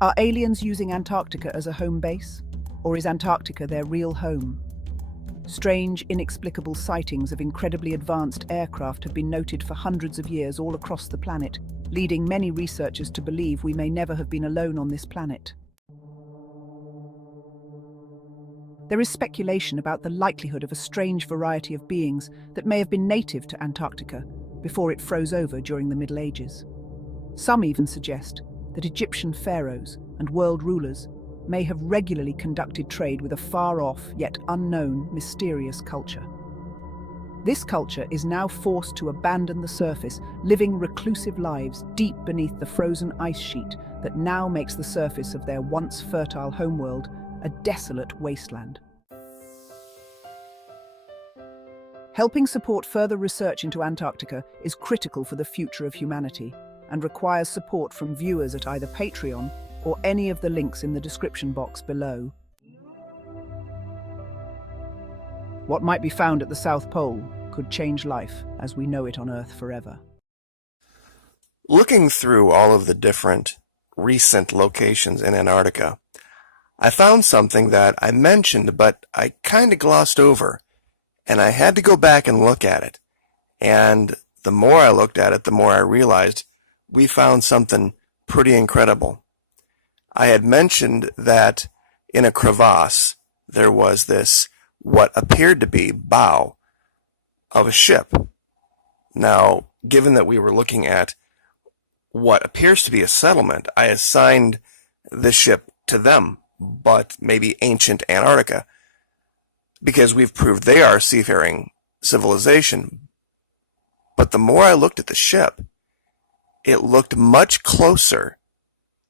Are aliens using Antarctica as a home base? Or is Antarctica their real home? Strange, inexplicable sightings of incredibly advanced aircraft have been noted for hundreds of years all across the planet, leading many researchers to believe we may never have been alone on this planet. There is speculation about the likelihood of a strange variety of beings that may have been native to Antarctica before it froze over during the Middle Ages. Some even suggest that Egyptian pharaohs and world rulers may have regularly conducted trade with a far-off yet unknown mysterious culture. This culture is now forced to abandon the surface, living reclusive lives deep beneath the frozen ice sheet that now makes the surface of their once fertile homeworld a desolate wasteland. Helping support further research into Antarctica is critical for the future of humanity and requires support from viewers at either Patreon or any of the links in the description box below. What might be found at the South Pole could change life as we know it on Earth forever. Looking through all of the different recent locations in Antarctica, I found something that I mentioned, but I kind of glossed over, and I had to go back and look at it. And the more I looked at it, the more I realized we found something pretty incredible. I had mentioned that in a crevasse there was this, what appeared to be, bow of a ship. Now, given that we were looking at what appears to be a settlement, I assigned the ship to them, but maybe ancient Antarctica, because we've proved they are a seafaring civilization. But the more I looked at the ship, it looked much closer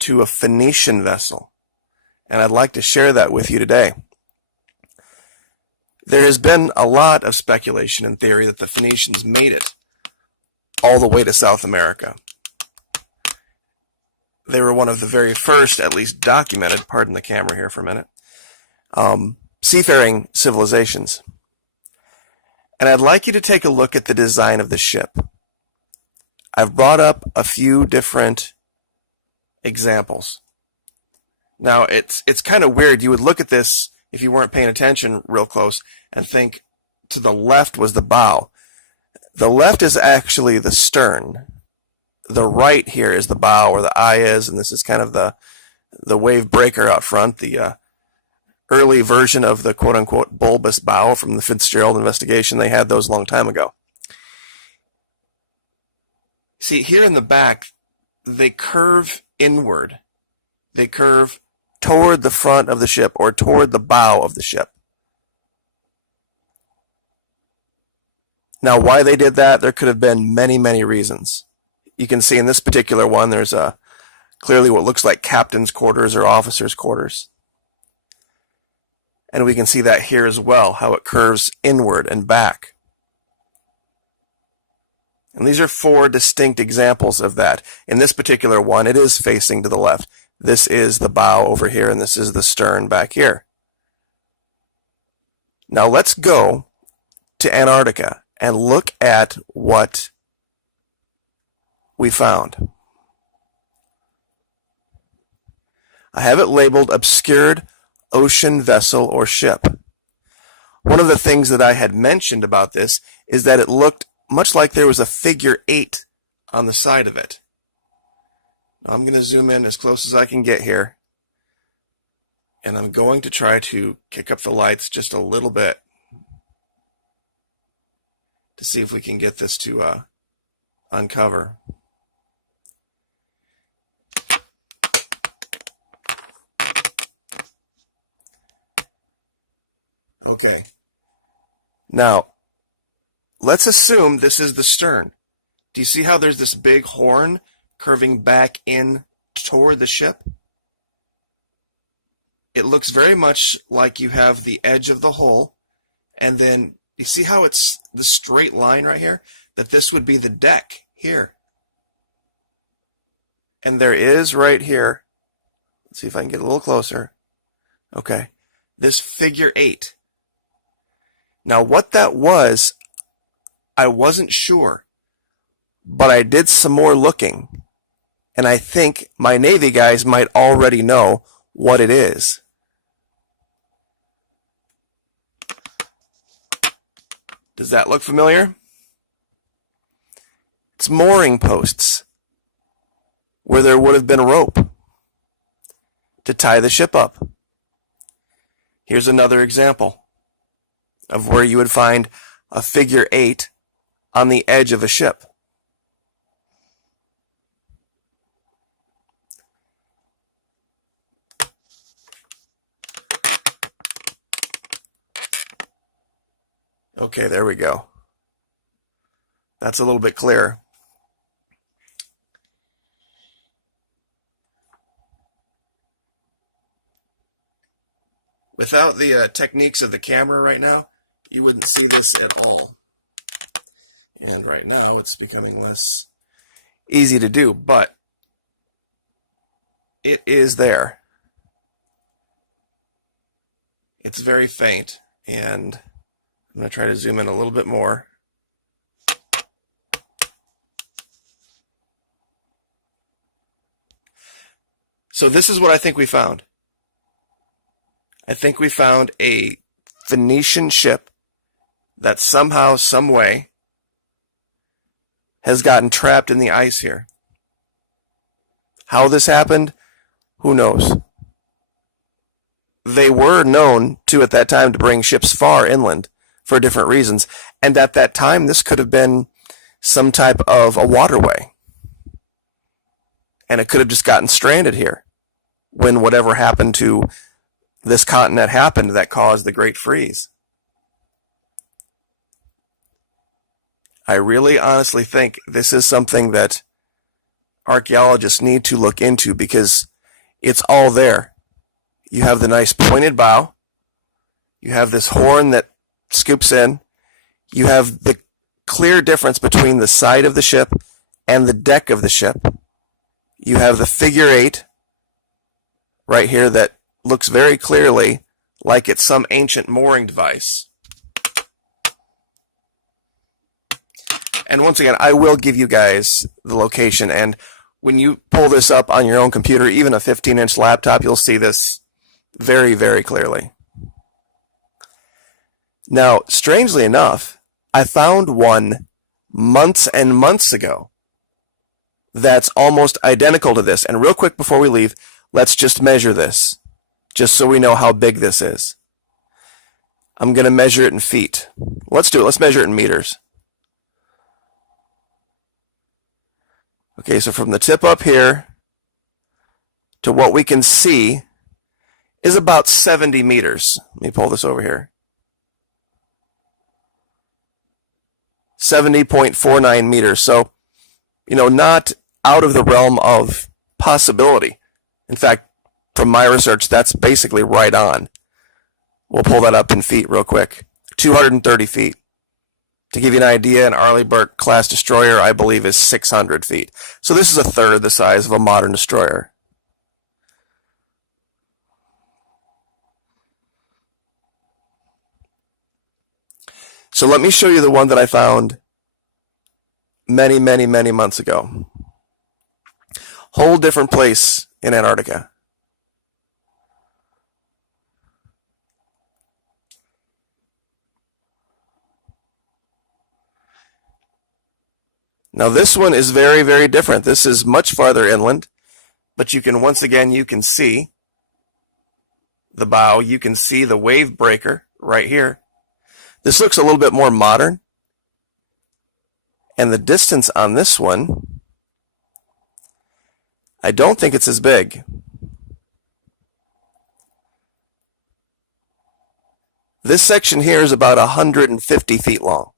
to a Phoenician vessel, and I'd like to share that with you today. There has been a lot of speculation and theory that the Phoenicians made it all the way to South America. They were one of the very first, at least documented, pardon the camera here for a minute, seafaring civilizations. And I'd like you to take a look at the design of the ship. I've brought up a few different examples. Now, it's kind of weird. You would look at this, if you weren't paying attention real close, and think to the left was the bow. The left is actually the stern. The right here is the bow, where the eye is, and this is kind of the wave breaker out front, the early version of the quote-unquote bulbous bow from the Fitzgerald investigation. They had those a long time ago. See, here in the back, they curve inward. They curve toward the front of the ship or toward the bow of the ship. Now, why they did that, there could have been many, many reasons. You can see in this particular one, there's clearly what looks like captain's quarters or officer's quarters. And we can see that here as well, how it curves inward and back. And these are four distinct examples of that. In this particular one, it is facing to the left. This is the bow over here, and this is the stern back here. Now let's go to Antarctica and look at what we found. I have it labeled obscured ocean vessel or ship. One of the things that I had mentioned about this is that it looked much like there was a figure 8 on the side of it. I'm going to zoom in as close as I can get here, and I'm going to try to kick up the lights just a little bit to see if we can get this to uncover. Okay. Now, let's assume this is the stern. Do you see how there's this big horn curving back in toward the ship? It looks very much like you have the edge of the hull, and then you see how it's the straight line right here? That this would be the deck here. And there is right here, let's see if I can get a little closer. Okay, this figure 8. Now what that was, I wasn't sure, but I did some more looking, And I think my Navy guys might already know what it is. Does that look familiar? It's mooring posts where there would have been a rope to tie the ship up. Here's another example of where you would find a figure 8 on the edge of a ship. Okay, there we go. That's a little bit clearer. Without the techniques of the camera right now, you wouldn't see this at all. And right now, it's becoming less easy to do, but it is there. It's very faint, and I'm going to try to zoom in a little bit more. So this is what I think we found. I think we found a Phoenician ship that somehow, some way, has gotten trapped in the ice here. How this happened, who knows? They were known to, at that time, to bring ships far inland for different reasons. And at that time, this could have been some type of a waterway. And it could have just gotten stranded here when whatever happened to this continent happened that caused the Great Freeze. I really honestly think this is something that archaeologists need to look into because it's all there. You have the nice pointed bow. You have this horn that scoops in. You have the clear difference between the side of the ship and the deck of the ship. You have the figure 8 right here that looks very clearly like it's some ancient mooring device. And once again, I will give you guys the location, and when you pull this up on your own computer, even a 15-inch laptop, you'll see this very, very clearly. Now, strangely enough, I found one months and months ago that's almost identical to this. And real quick before we leave, let's just measure this, just so we know how big this is. I'm going to measure it in feet. Let's do it. Let's measure it in meters. Okay, so from the tip up here to what we can see is about 70 meters. Let me pull this over here. 70.49 meters. So, not out of the realm of possibility. In fact, from my research, that's basically right on. We'll pull that up in feet real quick. 230 feet. To give you an idea, an Arleigh class destroyer, I believe, is 600 feet. So this is a third the size of a modern destroyer. So let me show you the one that I found many, many, many months ago. Whole different place in Antarctica. Now this one is very, very different. This is much farther inland, but you can, once again, you can see the bow. You can see the wave breaker right here. This looks a little bit more modern. And the distance on this one, I don't think it's as big. This section here is about 150 feet long.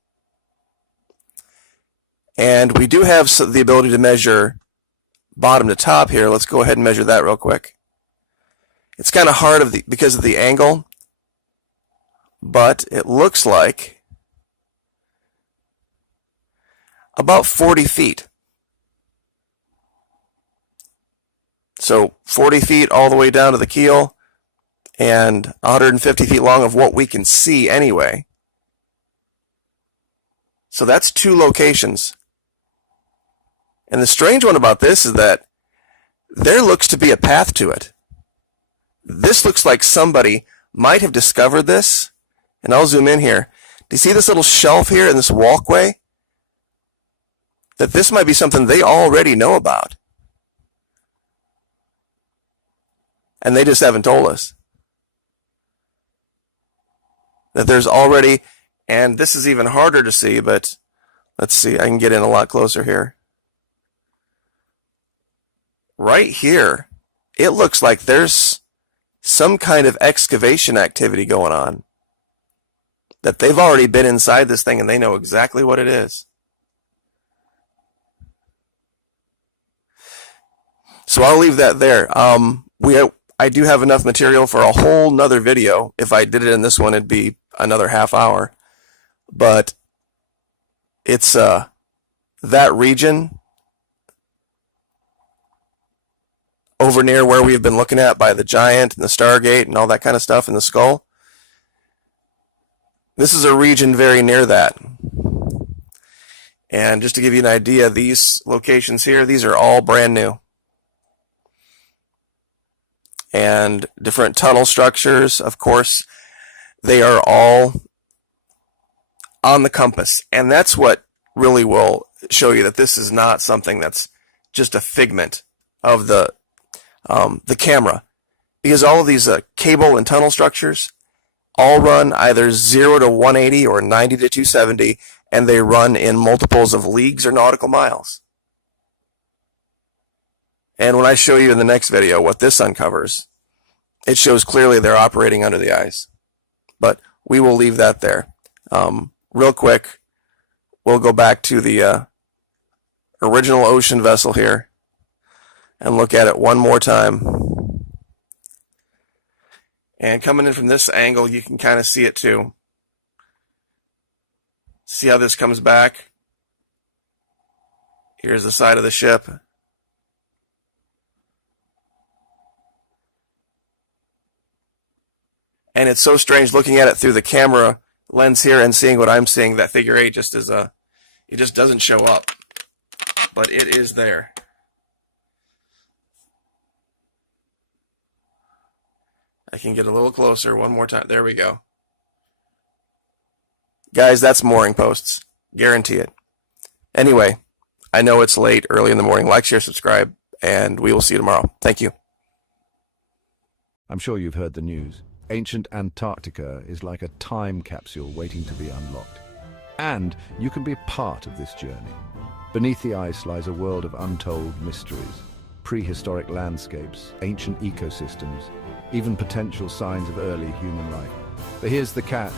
And we do have the ability to measure bottom to top here. Let's go ahead and measure that real quick. It's kind of hard because of the angle, but it looks like about 40 feet. So 40 feet all the way down to the keel and 150 feet long of what we can see anyway. So that's two locations. And the strange one about this is that there looks to be a path to it. This looks like somebody might have discovered this, and I'll zoom in here. Do you see this little shelf here and this walkway? That this might be something they already know about. And they just haven't told us. That there's already, and this is even harder to see, but let's see, I can get in a lot closer here. Right here, it looks like there's some kind of excavation activity going on. That they've already been inside this thing and they know exactly what it is. So I'll leave that there. I do have enough material for a whole nother video. If I did it in this one, it'd be another half hour. But it's that region over near where we've been looking at by the giant and the Stargate and all that kind of stuff in the skull. This is a region very near that. And just to give you an idea, these locations here, these are all brand new. And different tunnel structures, of course, they are all on the compass. And that's what really will show you that this is not something that's just a figment of the camera. Because all of these cable and tunnel structures all run either 0 to 180 or 90 to 270, and they run in multiples of leagues or nautical miles. And when I show you in the next video what this uncovers, it shows clearly they're operating under the ice. But we will leave that there. Real quick, we'll go back to the original ocean vessel here and look at it one more time. And coming in from this angle, you can kind of see it too. See how this comes back? Here's the side of the ship. And it's so strange looking at it through the camera lens here and seeing what I'm seeing. That figure 8 just is it just doesn't show up, but it is there. I can get a little closer one more time. There we go. Guys, that's mooring posts. Guarantee it. Anyway, I know it's late, early in the morning. Like, share, subscribe, and we will see you tomorrow. Thank you. I'm sure you've heard the news. Ancient Antarctica is like a time capsule waiting to be unlocked. And you can be part of this journey. Beneath the ice lies a world of untold mysteries. Prehistoric landscapes, ancient ecosystems, even potential signs of early human life. But here's the catch.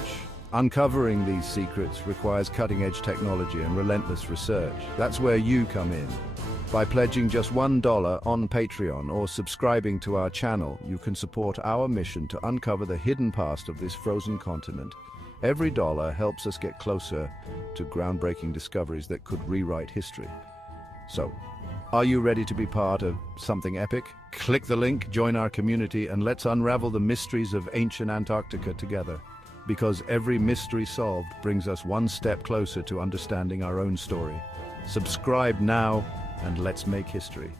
Uncovering these secrets requires cutting-edge technology and relentless research. That's where you come in. By pledging just $1 on Patreon or subscribing to our channel, you can support our mission to uncover the hidden past of this frozen continent. Every dollar helps us get closer to groundbreaking discoveries that could rewrite history. So, are you ready to be part of something epic? Click the link, join our community, and let's unravel the mysteries of ancient Antarctica together. Because every mystery solved brings us one step closer to understanding our own story. Subscribe now, and let's make history.